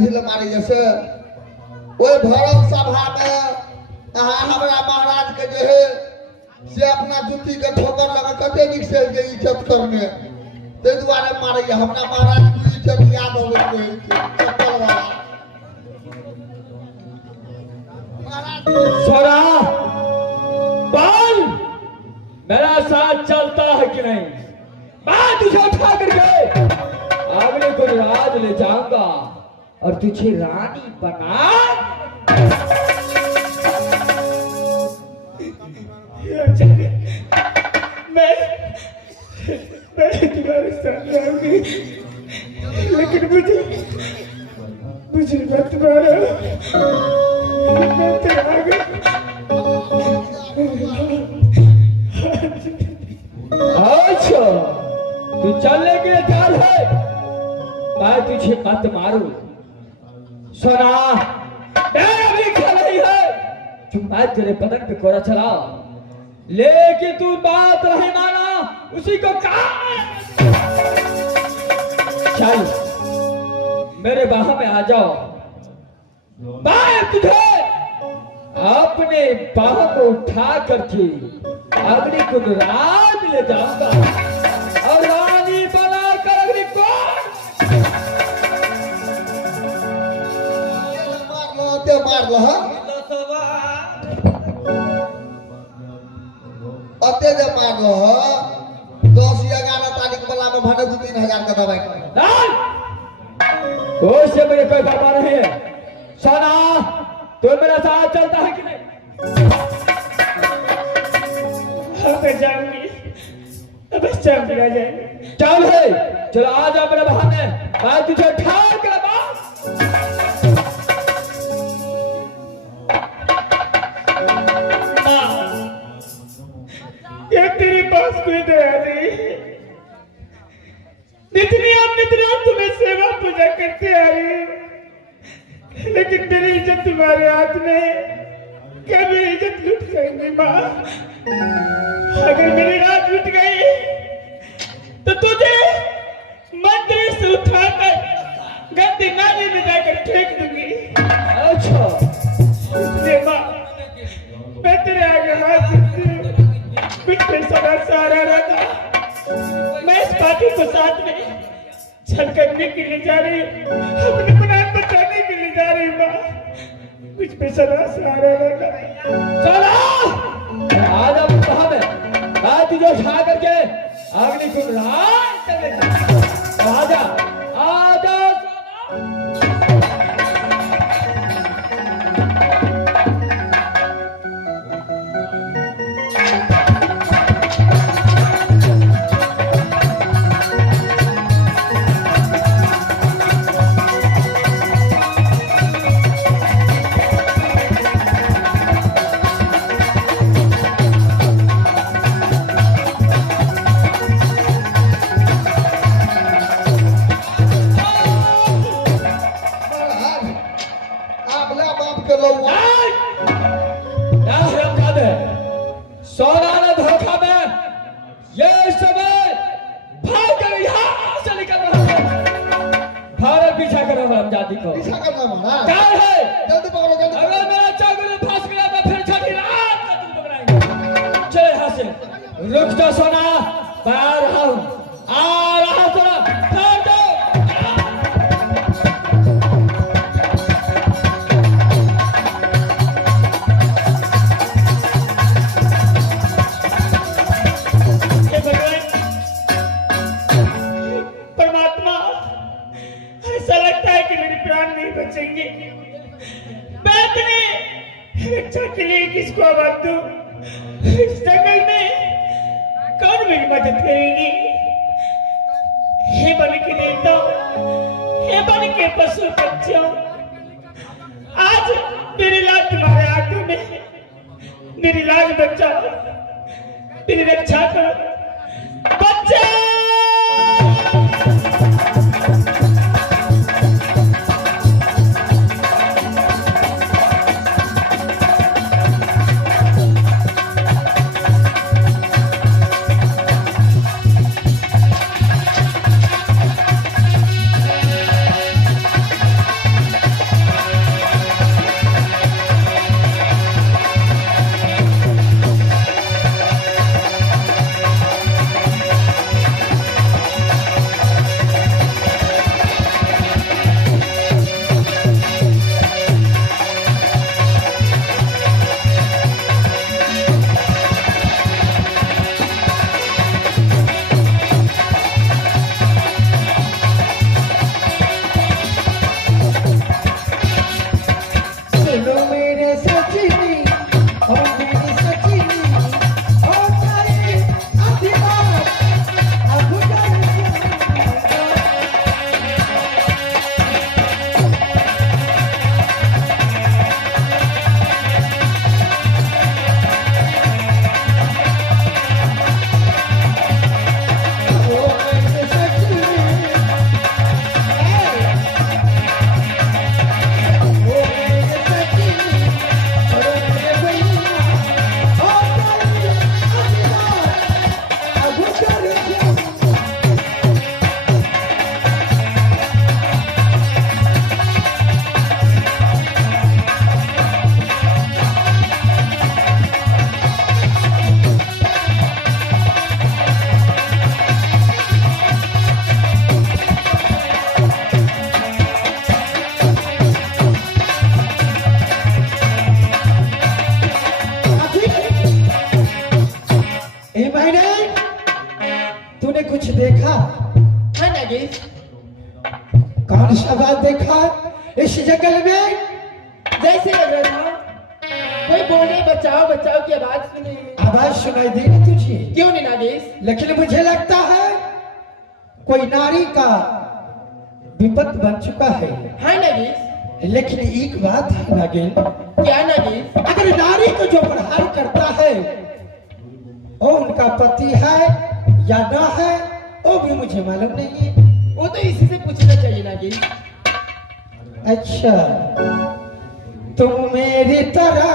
नहीं मारे जैसे ओए भरम सभा में हमरा महाराज के जो है से अपना जुती के ठोकर लगा कते निक से के इज्जत करने ते दुआरे मारे हमरा महाराज की इज्जत याद हो गई चप्पल वाला छोरा बाल मेरा साथ चलता है कि नहीं? मैं तुझे उठा करके आगरे को राज ले जाऊंगा और तुझे रानी बना मैं तुम्हारे साथ रहूंगी लेकिन मुझे मत मारो मैं तेरे आगे अच्छा तू चलने के लिए तैयार है? मैं तुझे मत मारू। सुना मेरा भी ख्याल नहीं है कि मैं तेरे बदन पे कोरा चला लेकिन तू बात नहीं माना उसी को चल मेरे बाह में आ जाओ मैं तुझे अपने बाह को उठा करके अग्नि कुंड राज ले जाऊंगा और रानी बनाकर अग्नि कुंड मार लो हां अते जे मार लो 10 11 तारीख वाला में भने 2-3 हजार का दवाई से मेरे कोई बाबा नहीं है। सोना तो मेरा साथ चलता है कि नहीं? मैं जाऊंगी अब शाम तक आ जाएंगे। चल है चलो आ जाओ मेरे बहाने मैं तुझे ठार कर तेरे पास कोई दया नहीं नित्य तुम्हें सेवा पूजा करते आए लेकिन मेरी इज्जत तुम्हारे हाथ में कभी इज्जत लुट जाएंगी माँ अगर मेरी रात लुट गई तो तुझे मंदिर से उठाकर गंदी नाली में जाकर फेंक दूंगी। अच्छा इसलिए माँ मैं तेरे आगे हाथ जोड़ती हूँ पिछले सहारा रहता मैं इस पार्टी को साथ में छल करने के लिए जा रही हूँ अपने प्राण बचाने के लिए जा रही हूँ माँ कुछ पे सहारा रहता चलो आज अब कहाँ में मैं तुझे उठा करके अग्नि कुंड राज चले आजा आजा जाति को पीछा करना मारा क्या है जल्दी पकड़ो जल्दी अगर मेरा चाकू फंस गया तो फिर छठी रात का दिन पकड़ाएंगे चले यहाँ से रुक जा सोना मैं आ रहा हूँ सोना ठहर जाओ बचेंगे मैं अपने रक्षा के लिए किसको आवाज दूं इस जंगल में कौन मेरी मदद करेगी हे बन के देवता हे बन के पशु पक्षियों आज मेरी लाज तुम्हारे हाथों में मेरी लाज बचाओ मेरी रक्षा करो बच्चा तूने कुछ देखा? हाँ नागेश, कौन सा बात देखा इस जंगल में? जैसे लग रहा था कोई बोले बचाओ बचाओ की आवाज सुनी। आवाज सुनाई देगी तुझे? क्यों नहीं नागेश? लेकिन मुझे लगता है कोई नारी का विपत बन चुका है। हाँ नागेश। लेकिन एक बात है नागिन, क्या नागेश? अगर नारी को जो प्रहार करता है वो उनका पति है या ना है वो भी मुझे मालूम नहीं है। वो तो इसी से पूछना चाहिए नागेश। अच्छा, तुम मेरी तरह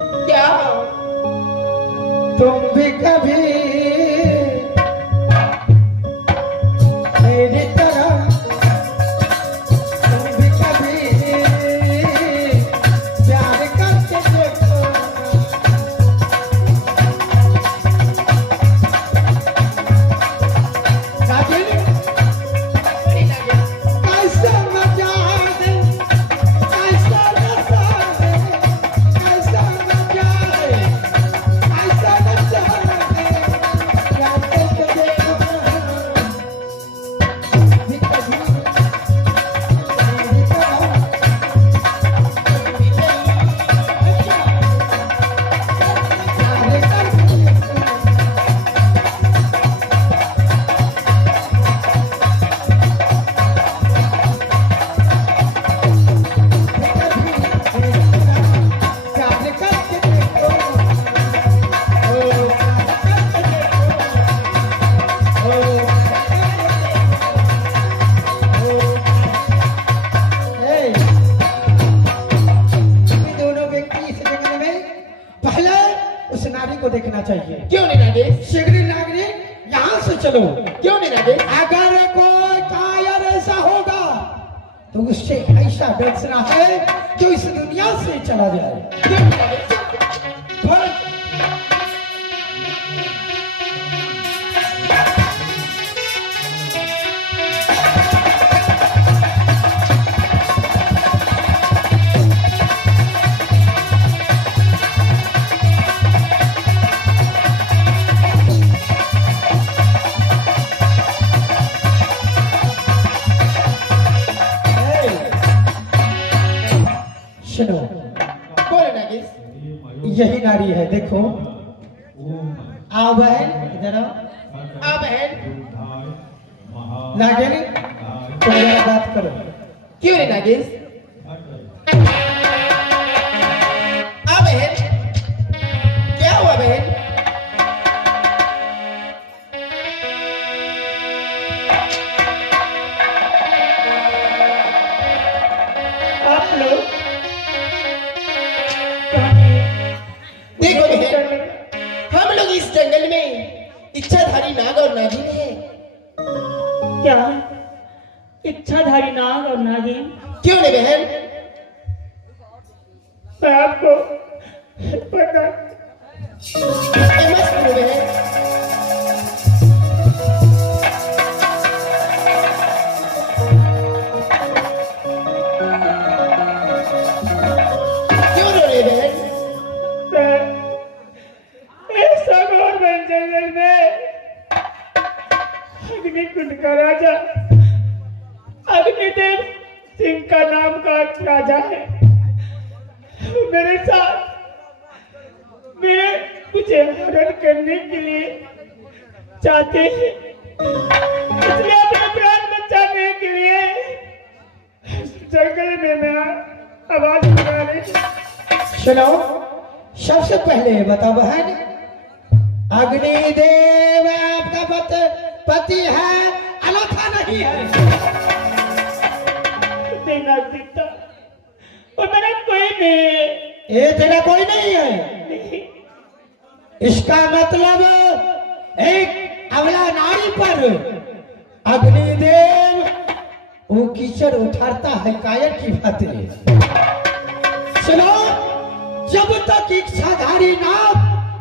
क्या हो? तुम भी कभी मेरी तरह तुम भी कभी प्यार करके देखो। नागिन, नहीं नागेश। कैसा मजा है, कैसा नशा है, कैसा मजा है, कैसा नशा है, रातों को देखो भी कभी मेरी तरह प्यार करके देखो। को देखना चाहिए। क्यों नहीं नागेश? शीघ्र नागरिक यहाँ से चलो। क्यों नहीं नागेश? अगर कोई कायर ऐसा होगा तो उससे ऐसा डसना है जो इस दुनिया से चला जाए। क्यों नहीं नागेश? सुनो, बोले नागेश। यही नारी है, देखो। आओ बहन, इधर आओ। आ बहन। नागिन, तुम जरा बात करो। क्यों नहीं नागेश? आ बहन। क्या हुआ बहन? आप लोग देखो बहन, हम लोग इस जंगल में इच्छाधारी नाग और नागिन है। क्या इच्छाधारी नाग और नागिन? क्यों नहीं बहन? मैं आपको पता ये मत करो बहन। क्यों रो रहे बहन? ऐसा गवर्नमेंट जंगल में अग्निकुंड का राजा अग्निदेव सिंह का नाम का एक राजा है। मेरे साथ मुझे हरण करने के लिए चाहते हैं, इसलिए अपने प्राण बचाने के लिए जंगल में मैं आवाज लगा रही हूँ। सुनो, सबसे पहले बता बहन, अग्निदेव आपका पति है, अनाथा नहीं है? देना दिखता और मेरा कोई नहीं। ये तेरा कोई नहीं है? नहीं। इसका मतलब एक अबला नारी पर अग्निदेव वो कीचड़ उठाता है, कायर की बात है। सुनो, जब तक इच्छाधारी नाग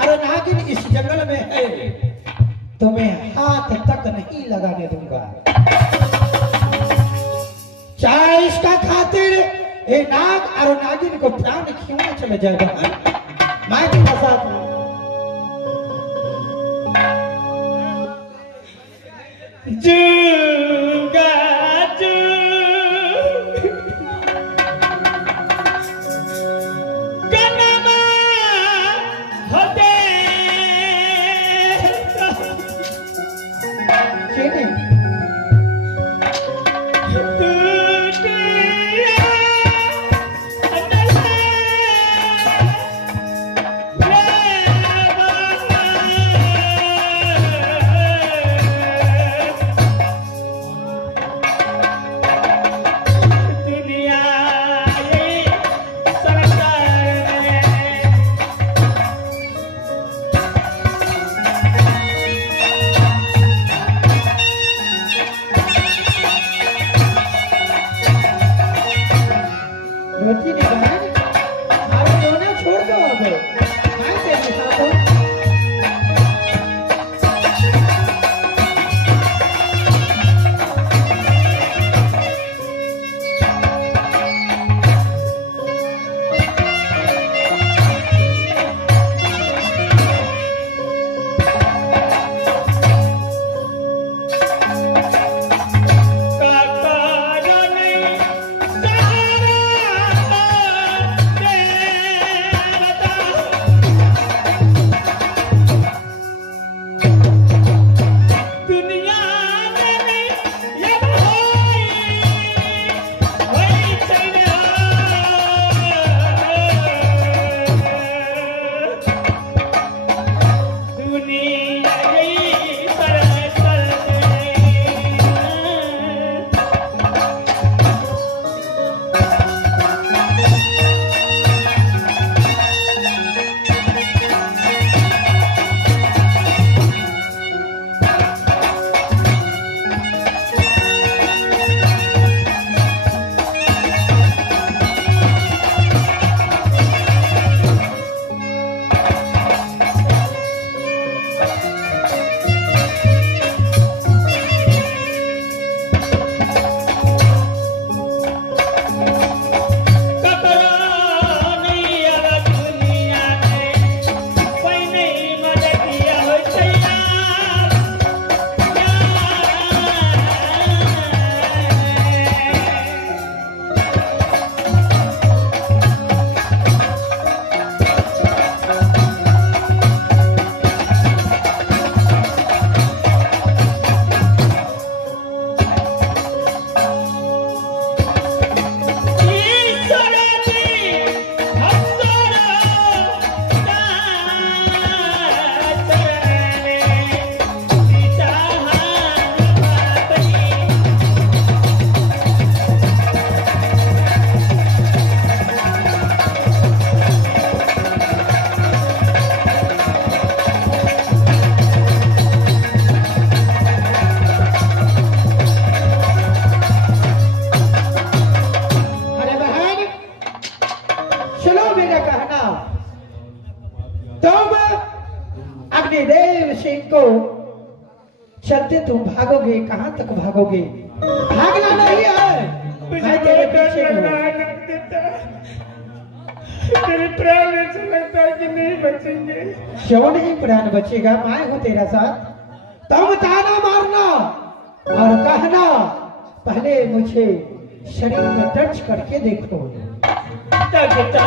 और नागिन इस जंगल में है तुम्हें हाथ तक नहीं लगाने दूंगा। चाहे इसका खातिर ये नाग और नागिन को प्राण क्यों न चले जाएगा, मैं तुम्हारे साथ हूं। जूगा जू कनमा होते चीनी रोटी नहीं बनानी आप रोना छोड़ दो अब खाए तेरे साथ अग्निदेव सिंह को चलते तुम भागोगे, कहाँ तक भागोगे? भागना नहीं है, मैं तेरे पीछे हूँ। तेरे प्राण ऐसा लगता है कि नहीं बचेंगे। क्यों नहीं प्राण बचेगा? मैं हूँ तेरा साथ। तुम ताना मारना और कहना, पहले मुझे शरीर में टच करके देखो। पिता